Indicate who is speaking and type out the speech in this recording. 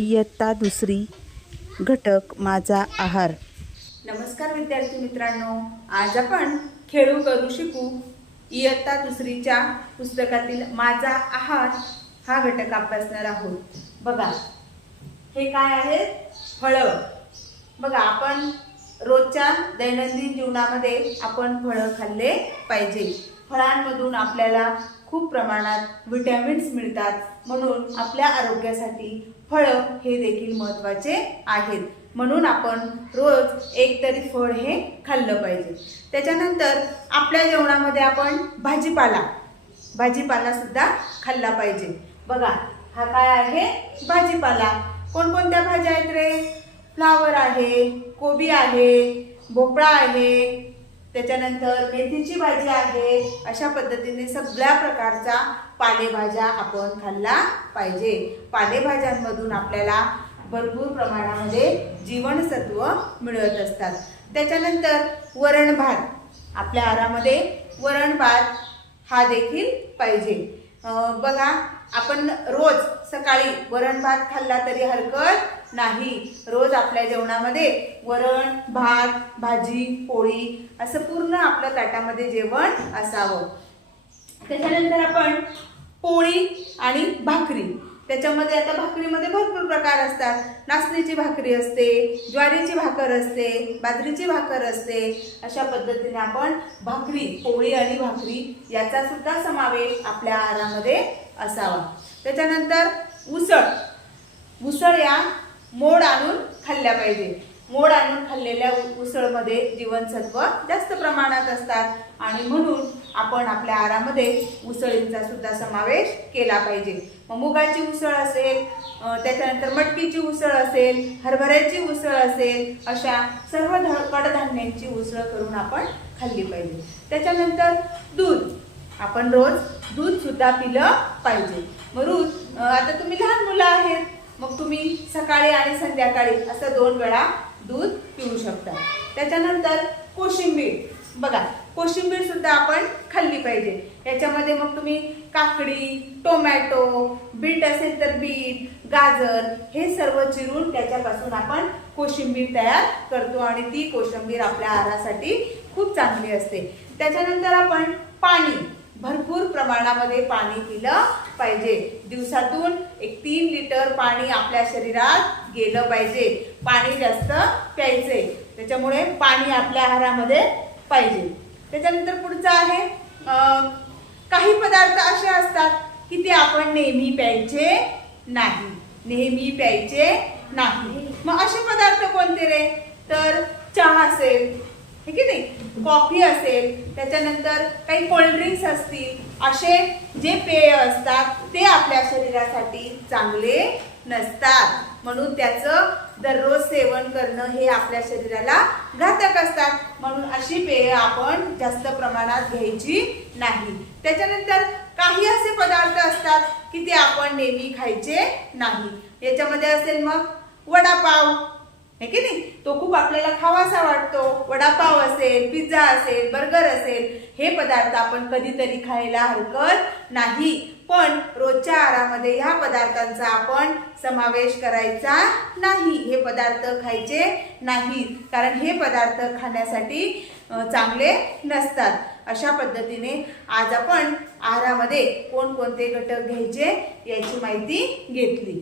Speaker 1: इयत्ता दुसरी घटक माझा आहार.
Speaker 2: नमस्कार विद्यार्थी मित्रांनो. आज आपण खेळू करू शिकू. इयत्ता दुसरीच्या पुस्तकातील माझा आहार हा घटक अभ्यासणार आहोत. बघा हे काय आहेत? फळं. बघा आपण रोजच्या दैनंदिन जीवनामध्ये आपण फळं खाल्ले पाहिजे. फळांमधून आपल्याला खूप प्रमाणात विटॅमिन्स मिळतात. म्हणून आपल्या आरोग्यासाठी फळं हे देखील महत्त्वाचे आहेत. म्हणून आपण रोज एक तरी फळ हे खाल्लं पाहिजे. त्याच्यानंतर आपल्या जेवणामध्ये आपण भाजीपाला भाजीपालासुद्धा खाल्ला पाहिजे. बघा हा काय आहे? भाजीपाला. कोणकोणत्या भाज्या आहेत रे? फ्लावर आहे कोबी आहे भोपळा आहे त्याच्यानंतर मेथीची भाजी आहे. अशा पद्धतीने सगळ्या प्रकारचा पालेभाज्या आपण खाल्ला पाहिजे. पालेभाज्यांमधून आपल्याला भरपूर प्रमाणामध्ये जीवनसत्व मिळत असतात. त्याच्यानंतर वरण भात. आपल्या आहारामध्ये वरण भात हा देखील पाहिजे. बघा आपण रोज सकाळी वरण भात खाल्ला तरी हरकत नाही. रोज आपल्या जेवणामध्ये वरण भात भाजी पोळी असं पूर्ण आपलं ताटामध्ये जेवण असावं. त्याच्यानंतर आपण पोळी आणि भाकरी. त्याच्यामध्ये आता भाकरीमध्ये प्रकार असतात. नाचणीची भाकरी असते ज्वारीची भाकर असते बाजरीची भाकर असते. अशा पद्धतीने आपण भाकरी पोळी आणि भाकरी याचा सुद्धा समावेश आपल्या आहारामध्ये असावा. त्याच्यानंतर उसळ. उसळ या मोड आणून खाल्ल्या पाहिजे. मोड आणून खाल्लेल्या उसळमध्ये जीवनसत्व जास्त प्रमाणात असतात. आणि म्हणून आपण आपल्या आहारामध्ये उसळींचा सुद्धा समावेश केला पाहिजे. मग मुगाची उसळ असेल त्याच्यानंतर मटकीची उसळ असेल हरभऱ्याची उसळ असेल अशा सर्व ध कडधान्यांची उसळ करून आपण खाल्ली पाहिजे. त्याच्यानंतर दूध. आपण रोज दूध सुद्धा पिलं पाहिजे. मग रोज आता तुम्ही लहान मुलं आहेत. मग तुम्ही सकाळी आणि संध्याकाळी असं दोन वेळा दूध पिऊ शकतात. त्याच्यानंतर कोशिंबीर. बघा कोशिंबीर सुद्धा आपण खाल्ली पाहिजे. याच्यामध्ये मग तुम्ही काकडी टोमॅटो बीट असेल तर बीट गाजर हे सर्व चिरून त्याच्यापासून आपण कोशिंबीर तयार करतो आणि ती कोशिंबीर आपल्या आहारासाठी खूप चांगली असते. त्याच्यानंतर आपण पाणी. भरपूर प्रमाणामध्ये पाणी पिलं पाहिजे. दिवसातून एक तीन लिटर पाणी आपल्या शरीरात गेलं पाहिजे. पाणी जास्त प्यायचे. त्याच्यामुळे पाणी आपल्या आहारामध्ये पाहिजे. त्याच्यानंतर पुढचं आहे काही पदार्थ असे असतात की ते आपण नेहमी प्यायचे नाही. नेहमी प्यायचे नाही. मग असे पदार्थ कोणते रे? तर चहा असेल ठीक आहे नाही कॉफी असेल त्याच्यानंतर काही कोल्ड्रिंक्स असतील असे जे पेय असतात ते आपल्या शरीरासाठी चांगले नसतात. म्हणून त्याचं दररोज सेवन करणं हे आपल्या शरीराला घातक असतात. म्हणून अशी पेय आपण जास्त प्रमाणात घ्यायची नाही. त्याच्यानंतर काही असे पदार्थ असतात की ते आपण नेहमी खायचे नाही. याच्यामध्ये असेल मग वडापाव है की नाही? तो खूप आपल्याला खावासा वाटतो. वडापाव असेल पिझ्झा असेल बर्गर असेल हे पदार्थ आपण कधीतरी खायला हरकत नाही. पण रोजच्या आहारामध्ये ह्या पदार्थांचा आपण समावेश करायचा नाही. हे पदार्थ खायचे नाहीत. कारण हे पदार्थ खाण्यासाठी चांगले नसतात. अशा पद्धतीने आज आपण आहारामध्ये कोणकोणते घटक घ्यायचे याची माहिती घेतली.